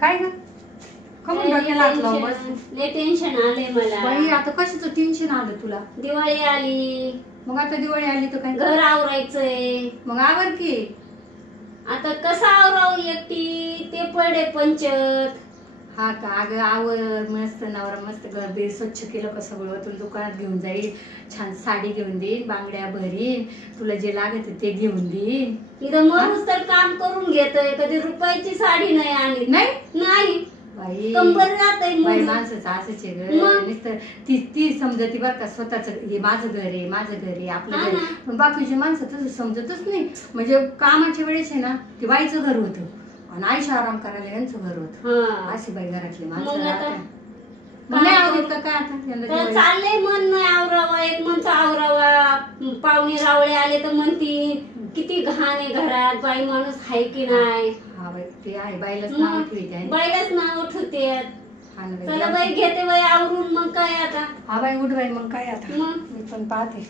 काय ग कमून डोक्याला हात लावून बसली? लय टेन्शन आलंय मला बाई आता कशाचं टेन्शन आलं तुला? दिवाळी आली, मग आता दिवाळी आली तर काय? घर आवरायचंय. मग आवर की. आता कसं आवराव एकटी, ते पडे पंचत. हा का? अगं आवर मस्त, नवरा मस्त घर बीर स्वच्छ केलं का सगळं तुला दुकानात घेऊन जाईल, छान साडी घेऊन देईन, बांगड्या भरीन, तुला जे लागत ते घेऊन देईन. इथं माणूस तर काम करून घेतोय, कधी रुपयाची साडी नाही आणली. नाही बाई कंबर जातय. बाई माणसाचं असंच आहे ग. नुसतं ती समजती बरं का स्वतःच हे माझं घर आहे, माझं घर आहे, आपलं घर आहे. पण बाकीचे माणसं तसं समजतच नाही. म्हणजे कामाच्या वेळेस आहे ना ते बाईचं घर होतं आणि आयुष्य आराम करायला यांचं घर होतं. अशी बाई घरातली माणसं नाही आवडत का काय? आता चाललंय मन नाही आवरावा, एक म्हणतो आवरावा, पाहुणे रावळे आले तर म्हणती किती घाण आहे घरात, बाई माणूस आहे की नाही. हा बाई ते आहे, बाईलाच नाव ठेवते, बाईलाच नाव ठेवते. चला बाई घेते बाई आवरून. मग काय आता? हा बाई उठ बाई. मग काय आता? मग मी पण पाहते.